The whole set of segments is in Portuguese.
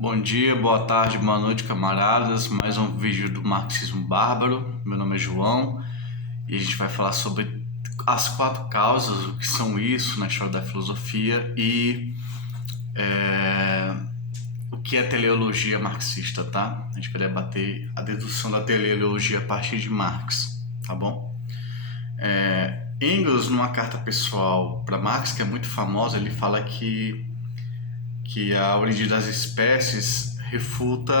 Bom dia, boa tarde, boa noite, camaradas. Mais um vídeo do Marxismo Bárbaro. Meu nome é João e a gente vai falar sobre as quatro causas, o que são isso na história da filosofia e o que é teleologia marxista, tá? A gente vai debater a dedução da teleologia a partir de Marx, tá bom? Engels, numa carta pessoal para Marx, que é muito famosa, ele fala que a origem das espécies refuta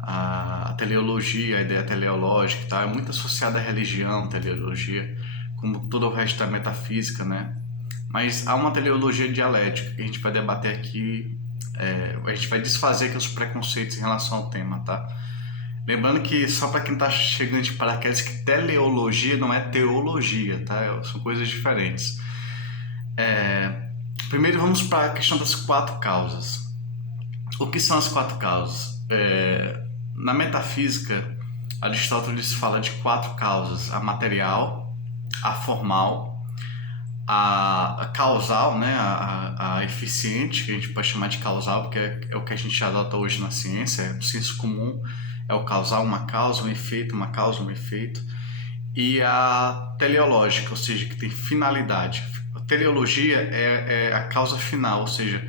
a teleologia, a ideia teleológica, tá? É muito associada à religião, teleologia, como todo o resto da metafísica, né? Mas há uma teleologia dialética que a gente vai debater aqui, a gente vai desfazer aqui os preconceitos em relação ao tema, tá? Lembrando que, só para quem está chegando de paraquedas, que teleologia não é teologia, tá? São coisas diferentes. Primeiro vamos para a questão das quatro causas. O que são as quatro causas? Na metafísica, Aristóteles fala de quatro causas: a material, a formal, a causal, né? a eficiente, que a gente pode chamar de causal, porque é o que a gente adota hoje na ciência, é o senso comum, é o causal, uma causa, um efeito, uma causa, um efeito, e a teleológica, ou seja, que tem finalidade. A teleologia é a causa final, ou seja,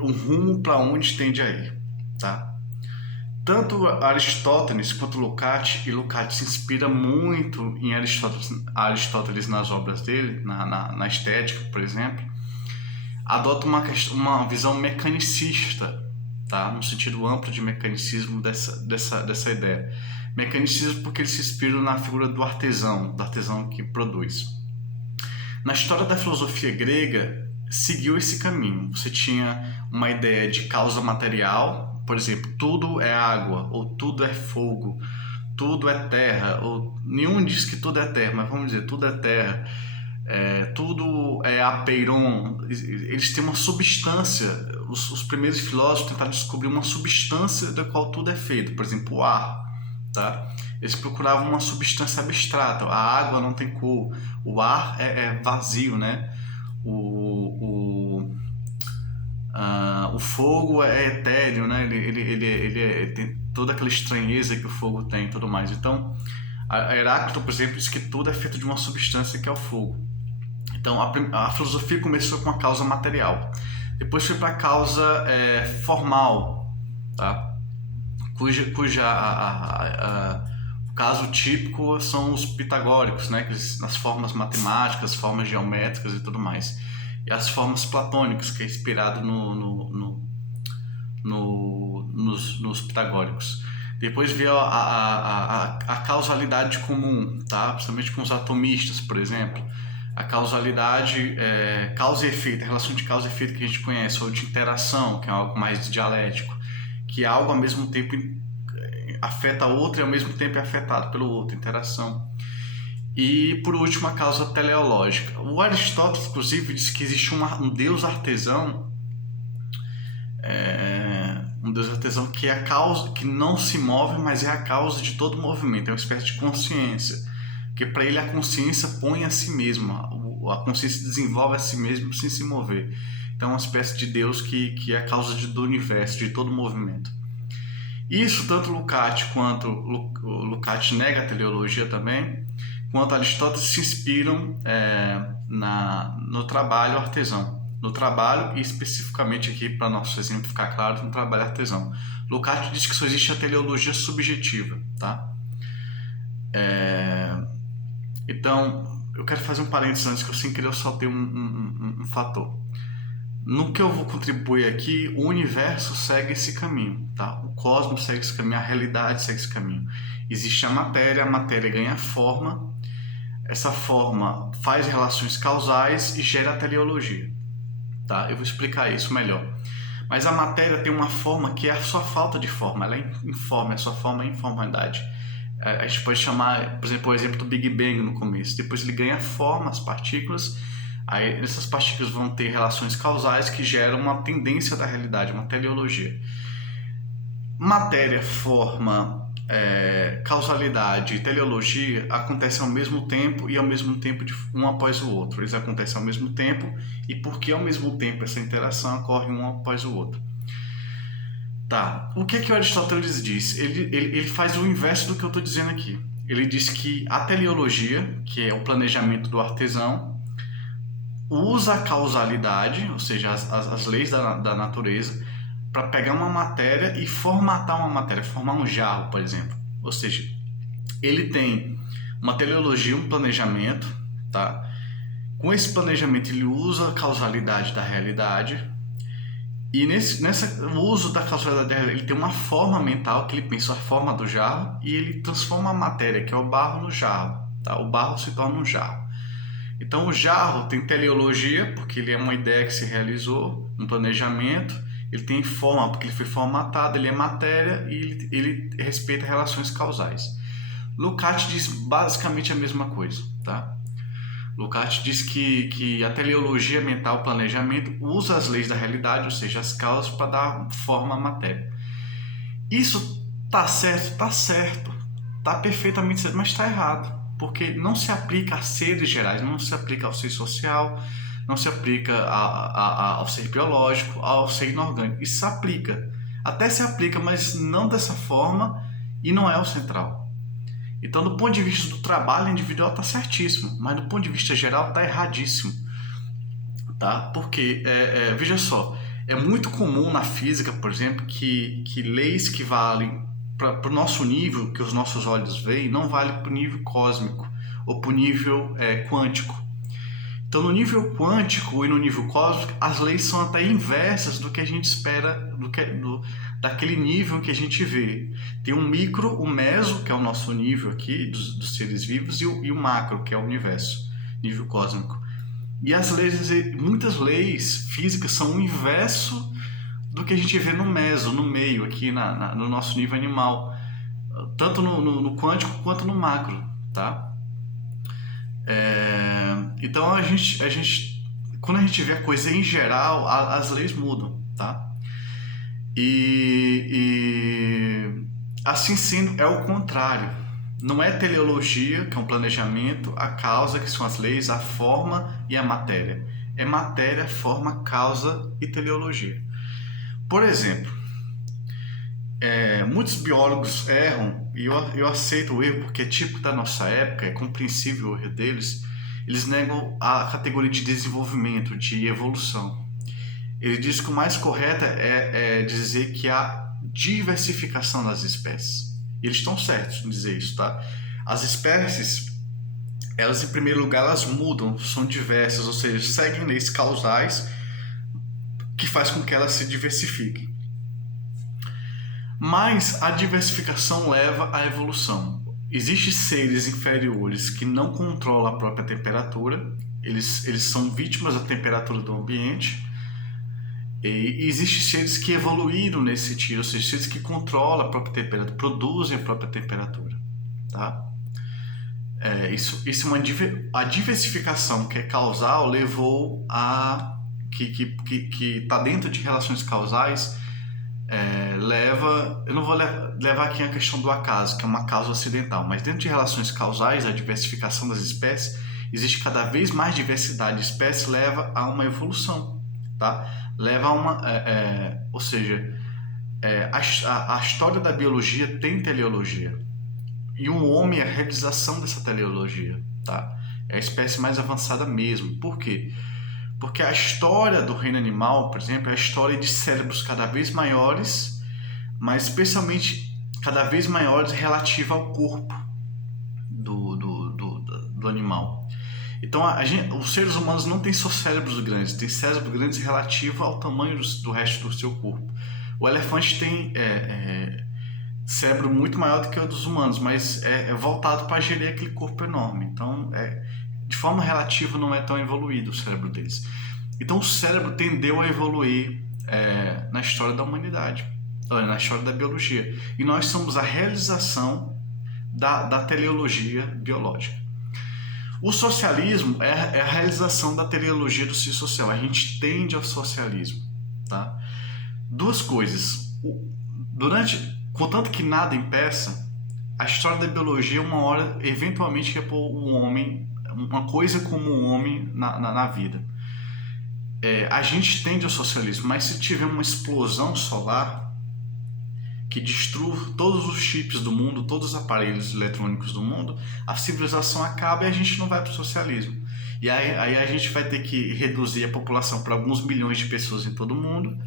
o rumo para onde tende a ir, tá? Tanto Aristóteles quanto Lukács, e Lukács se inspira muito em Aristóteles nas obras dele, na estética, por exemplo, adota uma visão mecanicista, tá? No sentido amplo de mecanicismo dessa ideia. Mecanicismo porque eles se inspiram na figura do artesão que produz. Na história da filosofia grega, seguiu esse caminho. Você tinha uma ideia de causa material, por exemplo, tudo é água, ou tudo é fogo, tudo é terra, ou nenhum diz que tudo é terra, mas vamos dizer, tudo é terra, tudo é apeiron. Eles têm uma substância. Os primeiros filósofos tentaram descobrir uma substância da qual tudo é feito, por exemplo, o ar. Tá? Eles procuravam uma substância abstrata. A água não tem cor, o ar é vazio, né? O fogo é etéreo, né? Ele tem toda aquela estranheza que o fogo tem e tudo mais. Então, Heráclito, por exemplo, diz que tudo é feito de uma substância que é o fogo. Então, a filosofia começou com a causa material. Depois foi para a causa formal, tá? O caso típico são os pitagóricos, né? Nas formas matemáticas, formas geométricas e tudo mais. E as formas platônicas, que é inspirado nos pitagóricos. Depois veio a causalidade comum, tá? Principalmente com os atomistas, por exemplo. A causalidade, causa e efeito, a relação de causa e efeito que a gente conhece, ou de interação, que é algo mais dialético, que algo ao mesmo tempo afeta outro e ao mesmo tempo é afetado pelo outro, interação. E por último, a causa teleológica. O Aristóteles, inclusive, diz que existe um deus artesão, que é a causa, que não se move, mas é a causa de todo movimento, é uma espécie de consciência, porque para ele a consciência põe a si mesma, a consciência desenvolve a si mesmo sem se mover. Então é uma espécie de deus que é a causa do universo, de todo movimento. Isso tanto Lukács quanto Lukács nega a teleologia também, quanto Aristóteles se inspiram no trabalho artesão. No trabalho, e especificamente aqui, para nosso exemplo ficar claro, no trabalho artesão. Lukács diz que só existe a teleologia subjetiva, tá? Então, eu quero fazer um parênteses antes, que eu sem querer eu saltei um fator. No que eu vou contribuir aqui, o universo segue esse caminho, tá? O cosmos segue esse caminho, a realidade segue esse caminho. Existe a matéria ganha forma, essa forma faz relações causais e gera a teleologia, tá? Eu vou explicar isso melhor. Mas a matéria tem uma forma que é a sua falta de forma, ela é informe, a sua forma é informalidade. A gente pode chamar, por exemplo, o exemplo do Big Bang no começo. Depois ele ganha forma, as partículas. Aí essas partículas vão ter relações causais que geram uma tendência da realidade, uma teleologia. Matéria, forma causalidade e teleologia acontecem ao mesmo tempo e ao mesmo tempo um após o outro. Eles acontecem ao mesmo tempo e porque ao mesmo tempo essa interação ocorre um após o outro. Tá, o que o Aristóteles diz? Ele faz o inverso do que eu estou dizendo aqui. Ele diz que a teleologia, que é o planejamento do artesão, usa a causalidade, ou seja, as leis da natureza, para pegar uma matéria e formatar uma matéria, formar um jarro, por exemplo. Ou seja, ele tem uma teleologia, um planejamento, tá? Com esse planejamento ele usa a causalidade da realidade e o uso da causalidade da realidade, ele tem uma forma mental que ele pensa a forma do jarro e ele transforma a matéria, que é o barro, no jarro, tá? O barro se torna um jarro. Então o jarro tem teleologia, porque ele é uma ideia que se realizou, um planejamento. Ele tem forma, porque ele foi formatado, ele é matéria e ele respeita relações causais. Lukács diz basicamente a mesma coisa, tá? Lukács diz que a teleologia mental, planejamento, usa as leis da realidade, ou seja, as causas, para dar forma à matéria. Isso tá certo? Tá certo. Tá perfeitamente certo, mas está errado. Porque não se aplica a seres gerais, não se aplica ao ser social, não se aplica ao ser biológico, ao ser inorgânico. Isso se aplica. Até se aplica, mas não dessa forma e não é o central. Então, do ponto de vista do trabalho individual, está certíssimo, mas do ponto de vista geral, está erradíssimo. Tá? Porque, veja só, é muito comum na física, por exemplo, que leis que valem para o nosso nível, que os nossos olhos veem, não valem para o nível cósmico ou para o nível quântico. Então, no nível quântico e no nível cósmico, as leis são até inversas do que a gente espera, daquele nível que a gente vê. Tem um micro, o meso, que é o nosso nível aqui, dos seres vivos, e o macro, que é o universo, nível cósmico. E as leis, muitas leis físicas são o inverso do que a gente vê no meso, no meio, aqui no nosso nível animal, tanto no quântico quanto no macro, tá? Então a gente, quando a gente vê a coisa em geral, as leis mudam, tá? E assim sendo, é o contrário. Não é teleologia, que é um planejamento, a causa, que são as leis, a forma e a matéria. É matéria, forma, causa e teleologia. Por exemplo, muitos biólogos erram, e eu aceito o erro porque é típico da nossa época, é compreensível o erro deles. Eles negam a categoria de desenvolvimento, de evolução. Ele diz que o mais correto é dizer que há diversificação das espécies. E eles estão certos em dizer isso, tá? As espécies, elas em primeiro lugar, elas mudam, são diversas, ou seja, seguem leis causais que faz com que elas se diversifiquem. Mas a diversificação leva à evolução. Existem seres inferiores que não controlam a própria temperatura, eles são vítimas da temperatura do ambiente. E existem seres que evoluíram nesse sentido, ou seja, seres que controlam a própria temperatura, produzem a própria temperatura, tá? Isso a diversificação que é causal levou a que está dentro de relações causais, eu não vou levar aqui a questão do acaso, que é uma causa acidental, mas dentro de relações causais, a diversificação das espécies, existe cada vez mais diversidade de espécies, leva a uma evolução, tá? Leva a uma, ou seja, a história da biologia tem teleologia, e o homem é a realização dessa teleologia, tá? É a espécie mais avançada mesmo. Por quê? Porque a história do reino animal, por exemplo, é a história de cérebros cada vez maiores, mas especialmente cada vez maiores relativa ao corpo do animal. Então, os seres humanos não têm só cérebros grandes, têm cérebros grandes relativo ao tamanho do resto do seu corpo. O elefante tem cérebro muito maior do que o dos humanos, mas é voltado para gerir aquele corpo enorme. Então, de forma relativa, não é tão evoluído o cérebro deles. Então, o cérebro tendeu a evoluir na história da humanidade, na história da biologia. E nós somos a realização da teleologia biológica. O socialismo é a realização da teleologia do ser social. A gente tende ao socialismo, tá? Duas coisas. Contanto que nada impeça, a história da biologia, uma hora, eventualmente, quer pôr o homem, uma coisa como o homem na vida. A gente tende ao socialismo, mas se tiver uma explosão solar que destrua todos os chips do mundo, todos os aparelhos eletrônicos do mundo, a civilização acaba e a gente não vai para o socialismo. E aí a gente vai ter que reduzir a população para alguns milhões de pessoas em todo o mundo.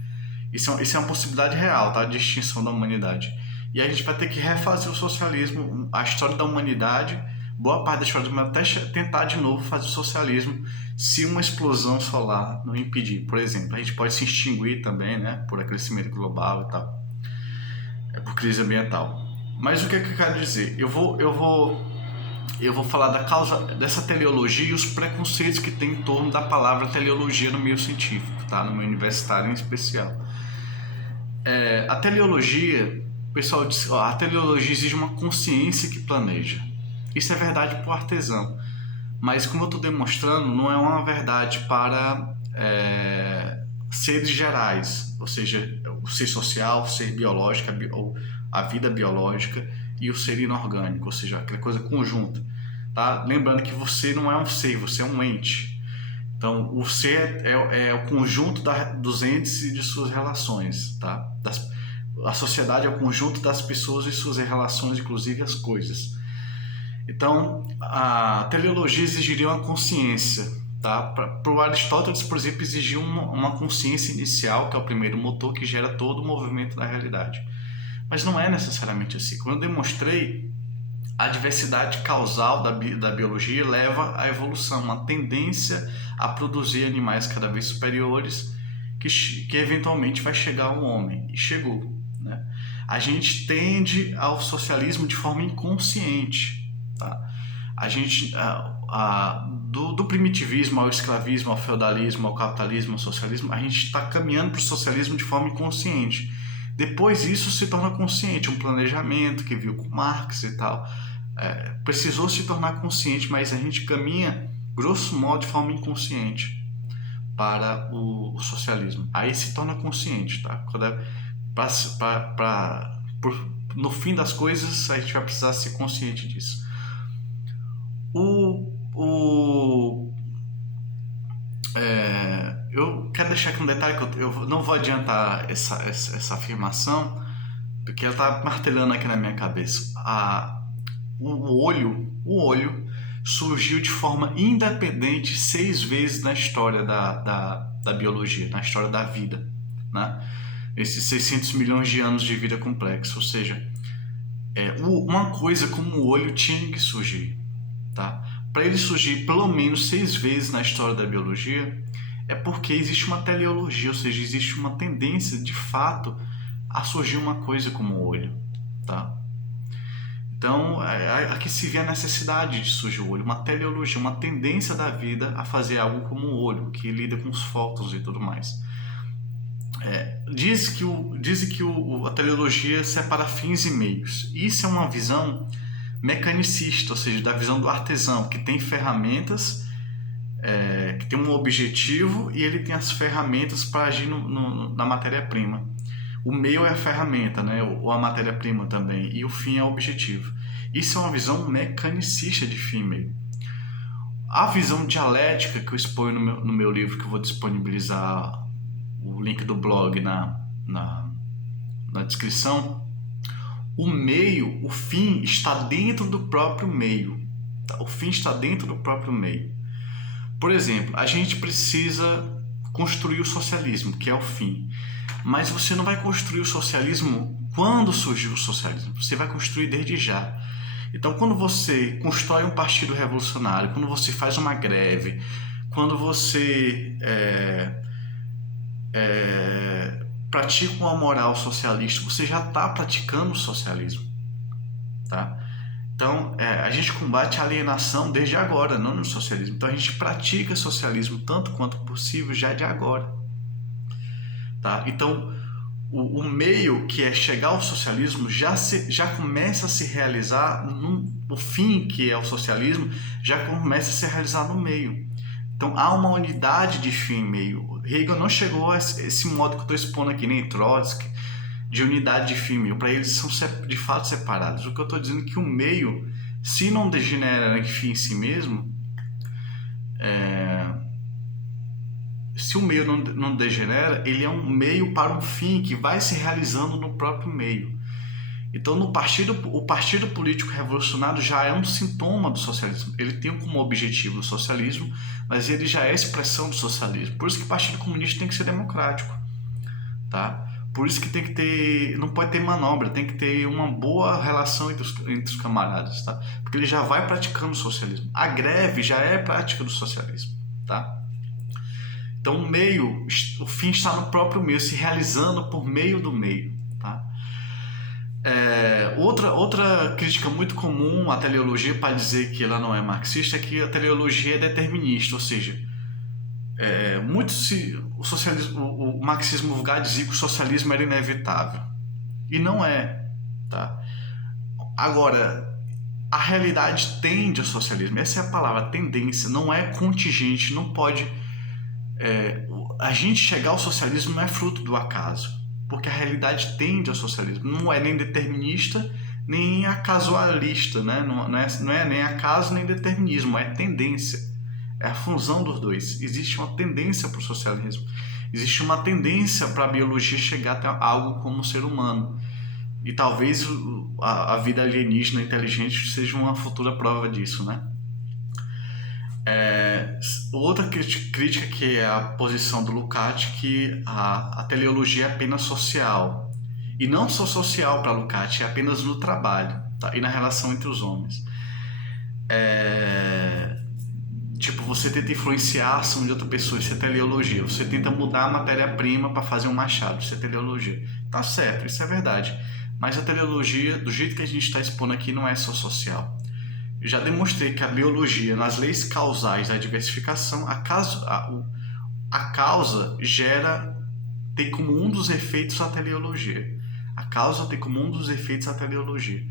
Isso é uma possibilidade real, tá? De extinção da humanidade. E a gente vai ter que refazer o socialismo, a história da humanidade, boa parte da história da humanidade, até tentar de novo fazer o socialismo se uma explosão solar não impedir. Por exemplo, a gente pode se extinguir também, né? Por aquecimento global e tal. Por crise ambiental. Mas o que é que eu quero dizer? Eu vou falar da causa dessa teleologia e os preconceitos que tem em torno da palavra teleologia no meio científico, tá? No meio universitário em especial. A teleologia, o pessoal diz, a teleologia exige uma consciência que planeja. Isso é verdade para o artesão, mas como eu estou demonstrando, não é uma verdade para seres gerais, ou seja, o ser social, o ser biológico, a vida biológica e o ser inorgânico, ou seja, aquela coisa conjunta. Tá? Lembrando que você não é um ser, você é um ente. Então, o ser é o conjunto dos entes e de suas relações. Tá? A sociedade é o conjunto das pessoas e suas relações, inclusive as coisas. Então, a teleologia exigiria uma consciência. Tá? Para o Aristóteles, por exemplo, exigia uma consciência inicial, que é o primeiro motor que gera todo o movimento da realidade. Mas não é necessariamente assim. Como eu demonstrei, a diversidade causal da biologia leva à evolução, uma tendência a produzir animais cada vez superiores que eventualmente vai chegar ao homem. E chegou. Né? A gente tende ao socialismo de forma inconsciente. Tá? A gente, do primitivismo ao escravismo, ao feudalismo, ao capitalismo, ao socialismo, a gente está caminhando para o socialismo de forma inconsciente. Depois isso se torna consciente, um planejamento que viu com Marx e tal. Precisou se tornar consciente, mas a gente caminha, grosso modo, de forma inconsciente para o socialismo. Aí se torna consciente, tá? No fim das coisas, a gente vai precisar ser consciente disso. Eu quero deixar aqui um detalhe que eu não vou adiantar essa afirmação, porque ela está martelando aqui na minha cabeça. O olho surgiu de forma independente 6 vezes na história da biologia, na história da vida, né? Esses 600 milhões de anos de vida complexa, ou seja, uma coisa como o olho tinha que surgir, tá? Para ele surgir pelo menos 6 vezes na história da biologia, é porque existe uma teleologia, ou seja, existe uma tendência de fato a surgir uma coisa como o olho, tá? Então, aqui se vê a necessidade de surgir o olho, uma teleologia, uma tendência da vida a fazer algo como o olho, que lida com os fótons e tudo mais. Dizem que a teleologia separa fins e meios. Isso é uma visão mecanicista, ou seja, da visão do artesão, que tem ferramentas, que tem um objetivo e ele tem as ferramentas para agir na matéria-prima. O meio é a ferramenta, né? Ou a matéria-prima também, e o fim é o objetivo. Isso é uma visão mecanicista de fim e meio. A visão dialética que eu exponho no meu livro, que eu vou disponibilizar o link do blog na descrição, o meio, o fim está dentro do próprio meio. Tá? O fim está dentro do próprio meio. Por exemplo, a gente precisa construir o socialismo, que é o fim. Mas você não vai construir o socialismo quando surgiu o socialismo. Você vai construir desde já. Então, quando você constrói um partido revolucionário, quando você faz uma greve, quando você pratica uma moral socialista, você já está praticando o socialismo, tá? Então, a gente combate a alienação desde agora, não no socialismo. Então, a gente pratica socialismo tanto quanto possível já de agora, tá? Então, o meio que é chegar ao socialismo já começa a se realizar, o fim que é o socialismo já começa a se realizar no meio. Então, há uma unidade de fim e meio. Hegel não chegou a esse modo que eu estou expondo aqui, nem Trotsky, de unidade de fim e meio. Para eles são de fato separados. O que eu estou dizendo é que o meio, se não degenera em fim em si mesmo, se o meio não degenera, ele é um meio para um fim que vai se realizando no próprio meio. Então, o partido político revolucionário já é um sintoma do socialismo. Ele tem como objetivo o socialismo, mas ele já é expressão do socialismo. Por isso que o Partido Comunista tem que ser democrático, tá? Por isso que tem que ter, não pode ter manobra, tem que ter uma boa relação entre os camaradas, tá? Porque ele já vai praticando o socialismo. A greve já é prática do socialismo, tá? Então, o fim está no próprio meio, se realizando por meio do meio, tá? Outra crítica muito comum à teleologia para dizer que ela não é marxista é que a teleologia é determinista, ou seja, o marxismo vulgar dizia que o socialismo era inevitável, e não é, tá? Agora, a realidade tende ao socialismo, essa é a palavra, tendência, não é contingente, não pode... a gente chegar ao socialismo não é fruto do acaso, porque a realidade tende ao socialismo, não é nem determinista nem casualista, né? Não é nem acaso nem determinismo, é tendência, é a fusão dos dois. Existe uma tendência para o socialismo, existe uma tendência para a biologia chegar até algo como o ser humano, e talvez a vida alienígena inteligente seja uma futura prova disso, né? Outra crítica que é a posição do Lukács, que a teleologia é apenas social, e não só social para Lukács, é apenas no trabalho, tá? E na relação entre os homens. Tipo, você tenta influenciar a ação de outra pessoa, isso é teleologia. Você tenta mudar a matéria-prima para fazer um machado, isso é teleologia. Tá certo, isso é verdade, mas a teleologia, do jeito que a gente está expondo aqui, não é só social. Já demonstrei que a biologia, nas leis causais da diversificação, a causa tem como um dos efeitos a teleologia. A causa tem como um dos efeitos a teleologia.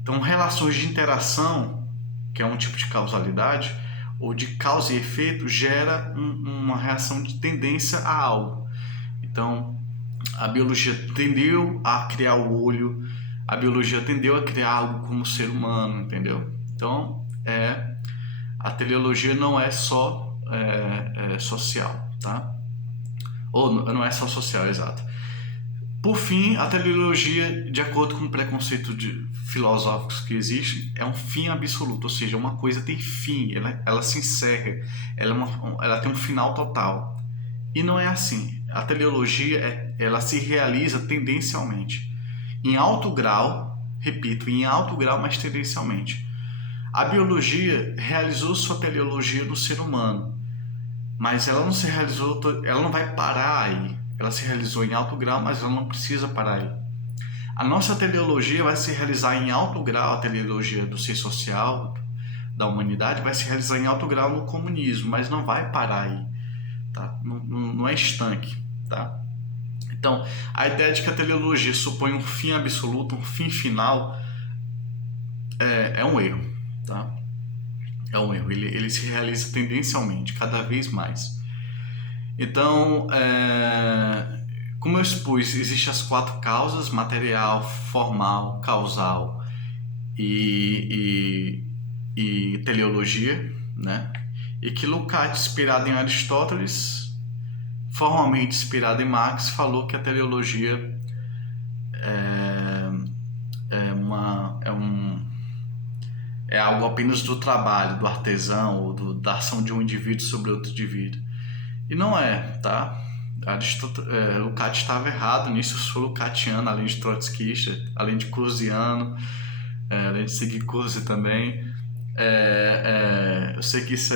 Então, relações de interação, que é um tipo de causalidade, ou de causa e efeito, gera uma reação de tendência a algo. Então, a biologia tendeu a criar o olho, a biologia tendeu a criar algo como ser humano, entendeu? Então, a teleologia não é só social, tá? Ou não é só social, exato. Por fim, a teleologia, de acordo com o preconceito filosóficos que existe, é um fim absoluto, ou seja, uma coisa tem fim, ela se encerra, ela tem um final total. E não é assim. A teleologia, ela se realiza tendencialmente. Em alto grau, repito, em alto grau, mas tendencialmente. A biologia realizou sua teleologia no ser humano, mas ela não se realizou, ela não vai parar aí. Ela se realizou em alto grau, mas ela não precisa parar aí. A nossa teleologia vai se realizar em alto grau, a teleologia do ser social, da humanidade, vai se realizar em alto grau no comunismo, mas não vai parar aí, tá? Não é estanque, tá? Então, a ideia de que a teleologia supõe um fim absoluto, um fim final, é um erro, tá? É um erro. Ele se realiza tendencialmente, cada vez mais. Então, como eu expus, existem as 4 causas: material, formal, causal e teleologia, né? E que Lukács, inspirado em Aristóteles, formalmente inspirado em Marx, falou que a teleologia é algo apenas do trabalho, do artesão, ou da ação de um indivíduo sobre outro indivíduo. E não é, tá? Lukács estava errado nisso. Eu sou lucatiano, além de trotskista, além de cursiano, além de seguir Cursi também. Eu sei que isso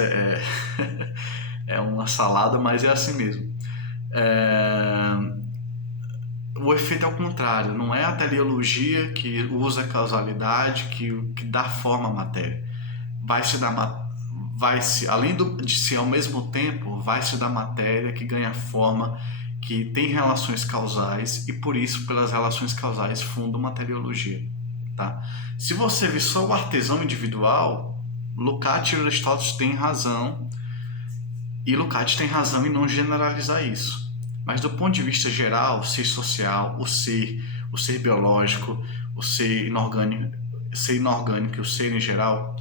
é uma salada, mas é assim mesmo. O efeito é o contrário, não é a teleologia que usa a causalidade que dá forma à matéria. Além de ser ao mesmo tempo, vai-se da matéria que ganha forma, que tem relações causais, e por isso, pelas relações causais, funda uma teleologia, tá? Se você vê só o artesão individual, Lukács e Aristóteles têm razão, e Lukács tem razão em não generalizar isso. Mas do ponto de vista geral, o ser social, o ser biológico, o ser inorgânico e o ser em geral,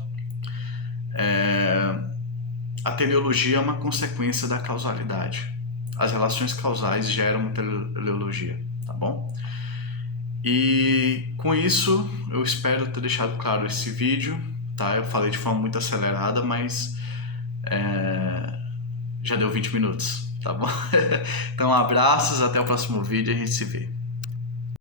a teleologia é uma consequência da causalidade. As relações causais geram uma teleologia, tá bom? E com isso, eu espero ter deixado claro esse vídeo, tá? Eu falei de forma muito acelerada, mas já deu 20 minutos, tá bom? Então, abraços, até o próximo vídeo e a gente se vê.